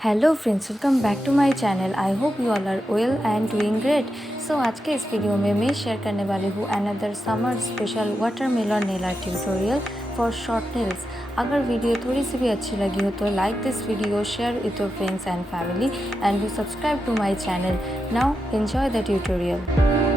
Hello friends, welcome back to my channel. I hope you all are well and doing great. सो आज के इस video में मैं share करने वाली हूँ another summer special watermelon nail art tutorial for short nails. अगर video थोड़ी सी भी अच्छी लगी हो तो like this video, share with your friends and family and do subscribe to my channel. Now enjoy the tutorial.